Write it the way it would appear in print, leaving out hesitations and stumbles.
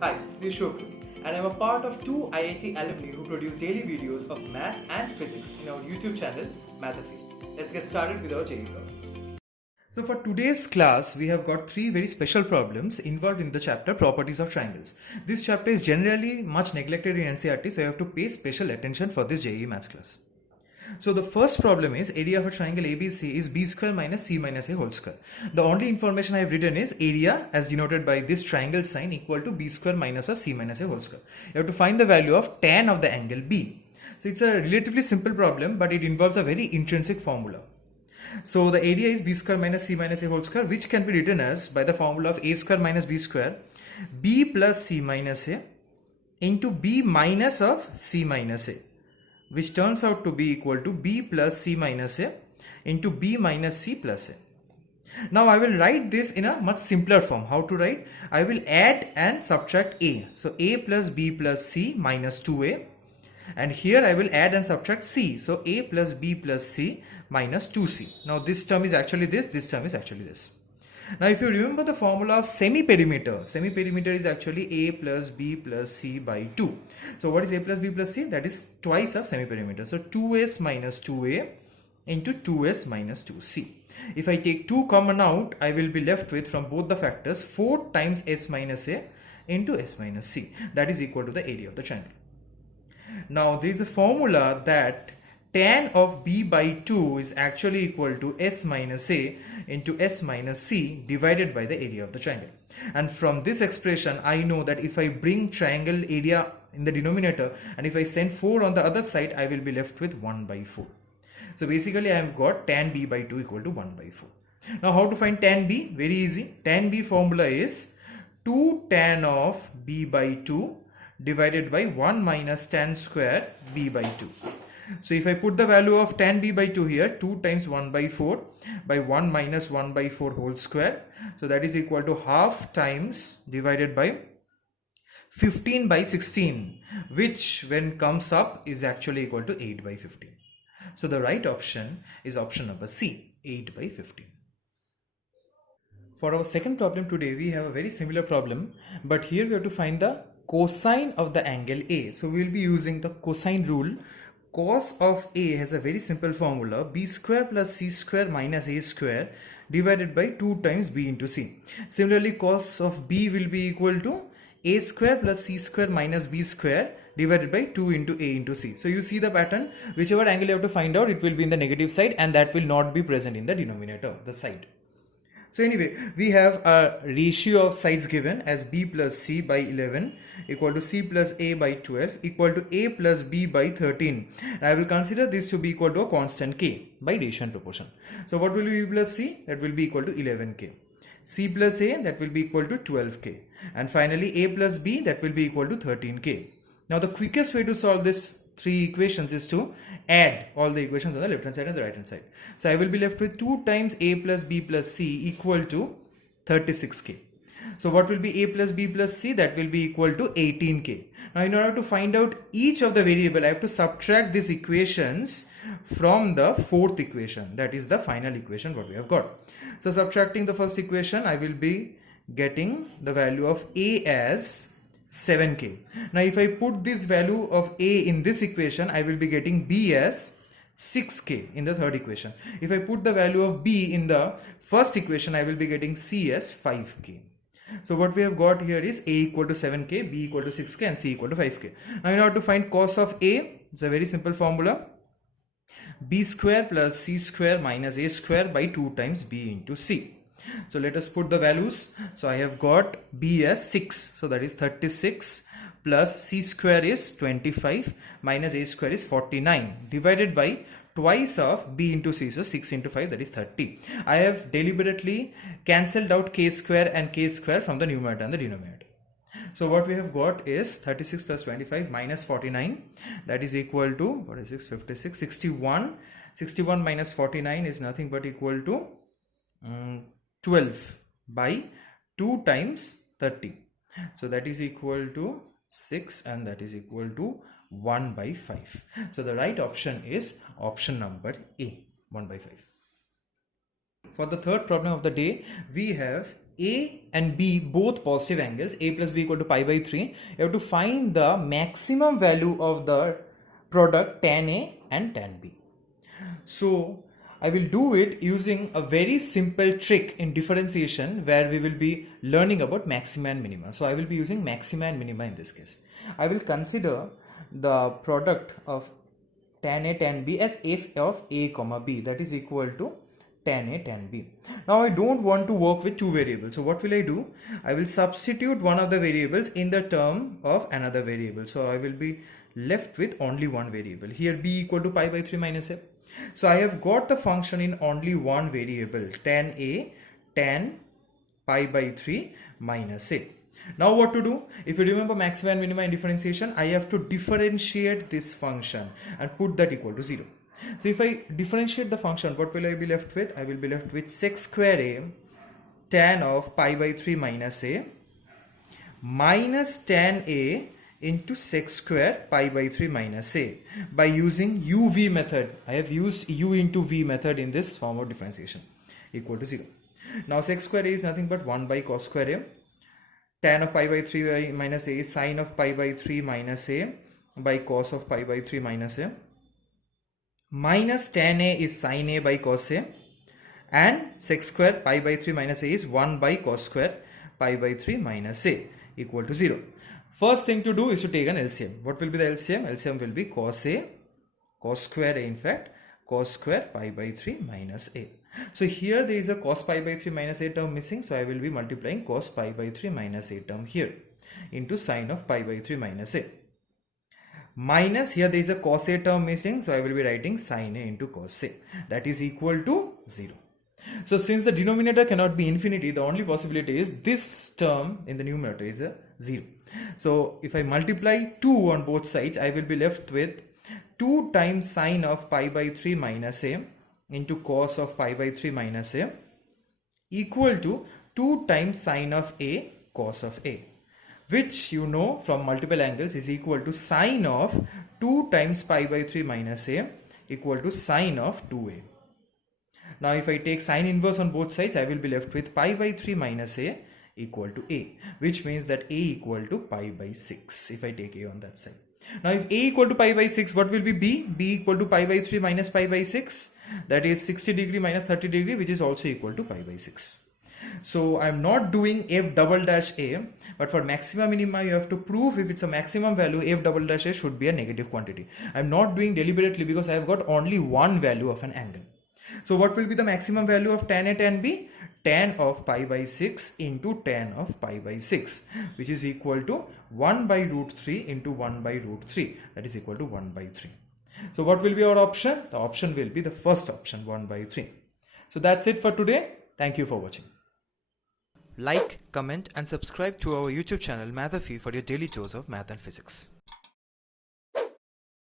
Hi, this is Shobhu, and I'm a part of two IIT alumni who produce daily videos of math and physics in our YouTube channel, Mathophy. Let's get started with our JEE problems. So for today's class, we have got three very special problems involved in the chapter Properties of Triangles. This chapter is generally much neglected in NCERT, so you have to pay special attention for this JEE maths class. So the first problem is area of a triangle ABC is b square minus c minus a whole square. The only information I have written is area as denoted by this triangle sign equal to b square minus of c minus a whole square. You have to find the value of tan of the angle B. So it's a relatively simple problem, but it involves a very intrinsic formula. So the area is b square minus c minus a whole square, which can be written as by the formula of a square minus b square, b plus c minus a into b minus of c minus a, which turns out to be equal to b plus c minus a into b minus c plus a. Now I will write this in a much simpler form. How to write? I will add and subtract a. So a plus b plus c minus 2a, and here I will add and subtract c. So a plus b plus c minus 2c. Now this term is actually this term is actually this. Now if you remember the formula of semi-perimeter is actually a plus b plus c by 2. So what is a plus b plus c? That is twice of semi-perimeter. So 2s minus 2a into 2s minus 2c. If I take 2 common out, I will be left with from both the factors 4 times s minus a into s minus c. That is equal to the area of the triangle. Now there is a formula that tan of b by 2 is actually equal to s minus a into s minus c divided by the area of the triangle. And from this expression, I know that if I bring triangle area in the denominator and if I send 4 on the other side, I will be left with 1 by 4. So basically I have got tan b by 2 equal to 1 by 4. Now how to find tan b? Very easy. Tan b formula is 2 tan of b by 2 divided by 1 minus tan square b by 2. So if I put the value of tan b by 2 here, 2 times 1 by 4 by 1 minus 1 by 4 whole square. So that is equal to half times divided by 15 by 16, which when comes up is actually equal to 8 by 15. So the right option is option number C, 8 by 15. For our second problem today, we have a very similar problem, but here we have to find the cosine of the angle A. So we will be using the cosine rule. Cos of A has a very simple formula, b square plus c square minus a square divided by 2 times b into c. Similarly, cos of B will be equal to a square plus c square minus b square divided by 2 into a into c. So you see the pattern, whichever angle you have to find out, it will be in the negative side and that will not be present in the denominator, the side. So anyway, we have a ratio of sides given as b plus c by 11 equal to c plus a by 12 equal to a plus b by 13. And I will consider this to be equal to a constant k by ratio and proportion. So what will be b plus c? That will be equal to 11k. C plus a, that will be equal to 12k. And finally a plus b, that will be equal to 13k. Now the quickest way to solve this three equations is to add all the equations on the left hand side and the right hand side. So I will be left with 2 times a plus b plus c equal to 36k. So what will be a plus b plus c? That will be equal to 18k. Now in order to find out each of the variable, I have to subtract these equations from the fourth equation. That is the final equation what we have got. So subtracting the first equation, I will be getting the value of a as 7k. Now if I put this value of a in this equation, I will be getting b as 6k in the third equation. If I put the value of b in the first equation, I will be getting c as 5k. So what we have got here is a equal to 7k, b equal to 6k and c equal to 5k. Now in order to find cos of a, it's a very simple formula. B square plus c square minus a square by 2 times b into c. So let us put the values. So I have got b as 6. So that is 36 plus c square is 25 minus a square is 49 divided by twice of b into c. So 6 into 5, that is 30. I have deliberately cancelled out k square and k square from the numerator and the denominator. So what we have got is 36 plus 25 minus 49, that is equal to, what is 6, 56, 61. 61 minus 49 is nothing but equal to 12 by 2 times 30. So that is equal to 6 and that is equal to 1 by 5. So the right option is option number A, 1 by 5. For the third problem of the day, we have A and B both positive angles, A plus B equal to pi by 3, you have to find the maximum value of the product tan A and tan B. So I will do it using a very simple trick in differentiation where we will be learning about maxima and minima. So I will be using maxima and minima in this case. I will consider the product of tan A tan B as f of A comma B, that is equal to tan A tan B. Now I don't want to work with two variables. So what will I do? I will substitute one of the variables in the term of another variable. So I will be left with only one variable. Here B equal to pi by 3 minus A. So I have got the function in only one variable, tan A tan pi by 3 minus A. Now what to do? If you remember maxima and minima in differentiation, I have to differentiate this function and put that equal to 0. So if I differentiate the function, what will I be left with? I will be left with sec square A tan of pi by 3 minus A minus tan A into sec square pi by 3 minus A by using uv method. I have used u into v method in this form of differentiation, equal to 0. Now sec square A is nothing but 1 by cos square A. Tan of pi by 3 minus A is sine of pi by 3 minus A by cos of pi by 3 minus A. Minus tan A is sine A by cos A, and sec square pi by 3 minus A is 1 by cos square pi by 3 minus A equal to 0. First thing to do is to take an LCM. What will be the LCM? LCM will be cos A, cos square A in fact, cos square pi by 3 minus A. So here there is a cos pi by 3 minus A term missing, so I will be multiplying cos pi by 3 minus A term here into sine of pi by 3 minus A. Minus, here there is a cos A term missing, so I will be writing sine A into cos A. That is equal to 0. So since the denominator cannot be infinity, the only possibility is this term in the numerator is a 0. So if I multiply 2 on both sides, I will be left with 2 times sine of pi by 3 minus A into cos of pi by 3 minus A equal to 2 times sine of A cos of A, which you know from multiple angles is equal to sine of 2 times pi by 3 minus A equal to sine of 2A. Now if I take sine inverse on both sides, I will be left with pi by 3 minus A equal to A, which means that A equal to pi by 6 if I take A on that side. Now if A equal to pi by 6, what will be B? B equal to pi by 3 minus pi by 6, that is 60 degree minus 30 degree, which is also equal to pi by 6. So I am not doing f double dash A, but for maxima minima you have to prove if it's a maximum value, f double dash A should be a negative quantity. I am not doing deliberately because I have got only one value of an angle. So what will be the maximum value of tan A tan B? Tan of pi by 6 into tan of pi by 6, which is equal to 1 by root 3 into 1 by root 3, that is equal to 1 by 3. So what will be our option? The option will be the first option, 1 by 3. So that's it for today. Thank you for watching. Like, comment and subscribe to our YouTube channel Mathophy for your daily dose of math and physics.